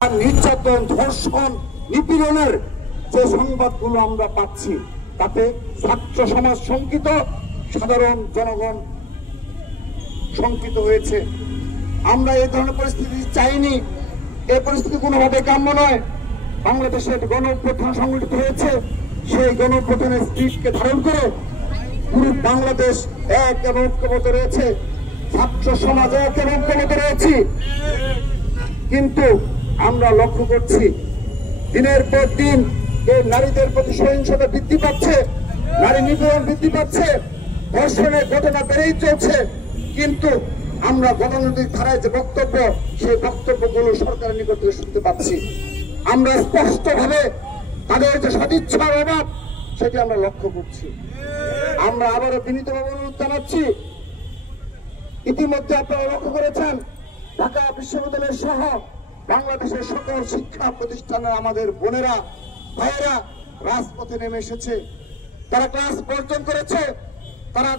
নির্যাতন, ধর্ষণ, নিপীড়নের যে সংবাদগুলো আমরা পাচ্ছি তাতে ছাত্র সমাজ শঙ্কিত, সাধারণ জনগণ শঙ্কিত হয়েছে। আমরা এই ধরনের পরিস্থিতি চাইনি, এই পরিস্থিতি কোনোভাবে কাম্য নয়। বাংলাদেশে গণ অভ্যুত্থান সংগঠিত হয়েছে, সেই গণ অভ্যুত্থানের স্পিরিটকে ধারণ করে পুরো বাংলাদেশ এক এবং ঐক্যবদ্ধ রয়েছে, ছাত্র সমাজ এক এবং ঐক্যবদ্ধ রয়েছে। কিন্তু আমরা লক্ষ্য করছি দিনের পর দিন এই নারীদের প্রতি সহিংসতা বৃদ্ধি পাচ্ছে, নারী নিপীড়ন বৃদ্ধি পাচ্ছে, ধর্ষণের ঘটনা বেড়েই চলছে। কিন্তু আমরা গণতান্ত্রিক ধারায় যে বক্তব্য, সেই বক্তব্যগুলো সরকারের নিকট থেকে শুনতে পাচ্ছি। আমরা স্পষ্টভাবে তাদের যে সদিচ্ছার অভাব সেটি আমরা লক্ষ্য করছি। আমরা আবারও বিনীতভাবে অনুরোধ জানাচ্ছি, ইতিমধ্যে আপনারা লক্ষ্য করেছেন ঢাকা বিশ্ববিদ্যালয় সহ বাংলাদেশের সকল শিক্ষা প্রতিষ্ঠানের আমাদের বোনেরা ভাইয়েরা রাজপথে নেমে এসেছে। তারা ক্লাস বর্জন করেছে। তারা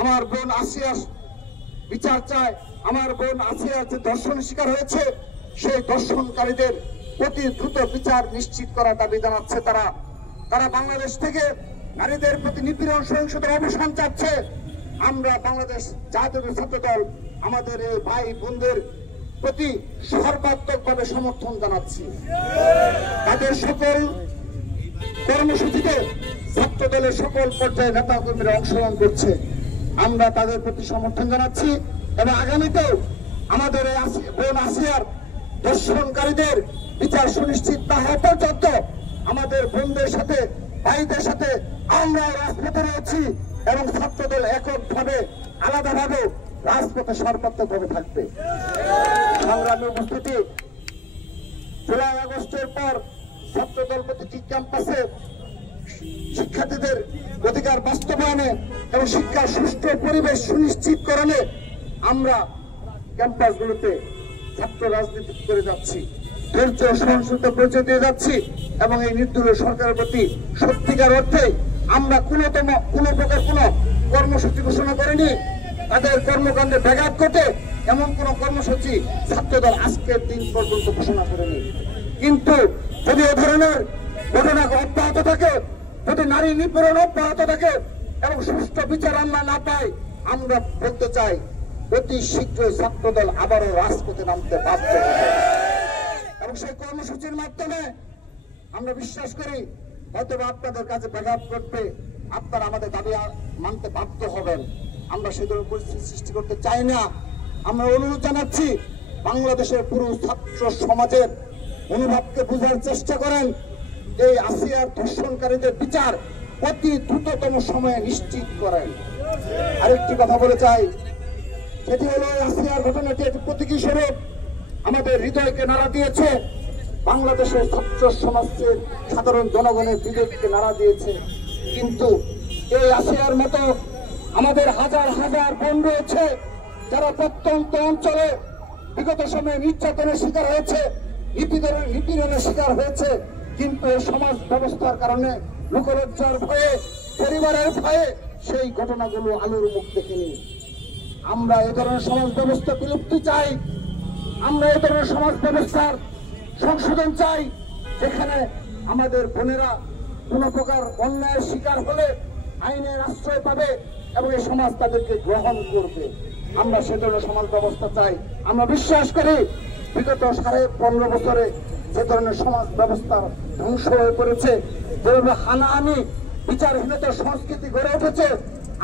আমার বোন আসিয়ার বিচার চায়। আমার বোন আসিয়ার যে ধর্ষণের শিকার হয়েছে সেই ধর্ষণকারীদের অতি দ্রুত বিচার নিশ্চিত করার দাবি জানাচ্ছে। তারা বাংলাদেশ থেকে নারীদের প্রতি নিপীড়ন সহিংসতার অবসান চাচ্ছে। আমরা বাংলাদেশ জাতীয় ছাত্র দল আমাদের এই ভাই বোনদের প্রতি সর্বাত্মকভাবে সমর্থন জানাচ্ছি। তাদের সকল কর্মসূচিতে ছাত্র দলের সকল পর্যায়ে নেতা কর্মীরা অংশগ্রহণ করছে। আমরা তাদের প্রতি সমর্থন জানাচ্ছি এবং আগামীতেও আমাদের বোন আসিয়ার ধর্ষণকারীদের বিচার সুনিশ্চিত না হওয়া পর্যন্ত আমাদের বোনদের সাথে ভাইদের সাথে আমরা রাজপথে রয়েছি এবং ছাত্র দল এককভাবে আলাদাভাবে রাজপথে সর্বাত্মকভাবে থাকবে। সংগ্রামী উপস্থিতি, জুলাই আগস্টের পর ছাত্রদল প্রতিটি ক্যাম্পাসে শিক্ষার্থীদের অধিকার বাস্তবায়নে এবং শিক্ষার সুষ্ঠু পরিবেশ সুনিশ্চিতকরণে আমরা ক্যাম্পাসগুলোতে ছাত্র রাজনীতি করে যাচ্ছি, ধৈর্য সহিষ্ণুতা পরিচয় দিয়ে যাচ্ছি এবং এই নির্দলীয় সরকারের প্রতি সত্যিকার অর্থে আমরা কোনো প্রকার কোনো কর্মসূচি ঘোষণা করিনি। তাদের কর্মকাণ্ডে ব্যাঘাত ঘটে এমন কোন কর্মসূচি ছাত্রদল আজকের দিন পর্যন্ত ঘোষণা করেনি। কিন্তু যদি এ ধরনের ঘটনা অব্যাহত থাকে, যদি নারী নিপীড়ন অব্যাহত থাকে এবং সুষ্ঠু বিচার আমরা না পাই, আমরা বলতে চাই অতি শীঘ্রই ছাত্রদল আবারও রাজপথে নামতে বাধ্য হবে এবং সেই কর্মসূচির মাধ্যমে আমরা বিশ্বাস করি হয়তো আপনাদের কাছে ব্যাঘাত ঘটবে, আপনারা আমাদের দাবি মানতে বাধ্য হবেন। আমরা সেই ধরনের পরিস্থিতি সৃষ্টি করতে চাই না। আমরা অনুরোধ জানাচ্ছি বাংলাদেশের পুরো ছাত্র সমাজের মনোভাবকে বোঝার চেষ্টা করেন। এই আসিয়ার ধর্ষণকারীদের বিচার অতি দ্রুততম সময়ে নিশ্চিত করেন। আরেকটি কথা বলে চাই, সেটি হলো আসিয়ার ঘটনাটি একটি প্রতীকী স্বরূপ আমাদের হৃদয়কে নাড়া দিয়েছে, বাংলাদেশের ছাত্র সমাজের সাধারণ জনগণের বিবেককে নাড়া দিয়েছে। কিন্তু এই আসিয়ার মতো আমাদের হাজার হাজার বোন রয়েছে যারা প্রত্যন্ত অঞ্চলে বিগত সময়ে নির্যাতনের শিকার হয়েছে, নিপীড়নের শিকার হয়েছে, কিন্তু সমাজ ব্যবস্থার কারণে লোকলজ্জার ভয়ে, পরিবারের ভয়ে সেই ঘটনাগুলো আলোর মুখ দেখেনি। আমরা এই ধরনের সমাজ ব্যবস্থা বিলুপ্তি চাই। আমরা এই ধরনের সমাজ ব্যবস্থার সংশোধন চাই, যেখানে আমাদের বোনেরা কোন প্রকার অন্যায়ের শিকার হলে আইনের আশ্রয় পাবে এবং এই সমাজ তাদেরকে গ্রহণ করবে। আমরা সে ধরনের সমাজ ব্যবস্থা চাই। আমরা বিশ্বাস করি বিগত 15.5 বছরে যে ধরনের সমাজ ব্যবস্থা ধ্বংস হয়ে পড়েছে, যেভাবে হানাহানি বিচারহীনতার সংস্কৃতি গড়ে উঠেছে,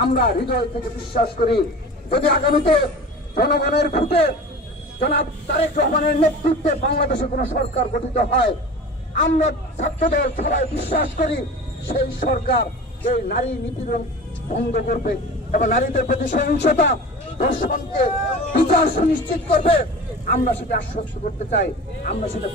আমরা হৃদয় থেকে বিশ্বাস করি যদি আগামীতে জনগণের ভোটে জনাব তারেক রহমানের নেতৃত্বে বাংলাদেশে কোন সরকার গঠিত হয়, আমরা ছাত্রদল সবাই বিশ্বাস করি সেই সরকার এই নারী নিপীড়ন বন্ধ করবে এবং নারীদের প্রতি সহিংসতা, ধর্ষণকে বিচার সুনিশ্চিত করবে। আমরা সেটা আশ্বস্ত করতে চাই। আমরা সেটা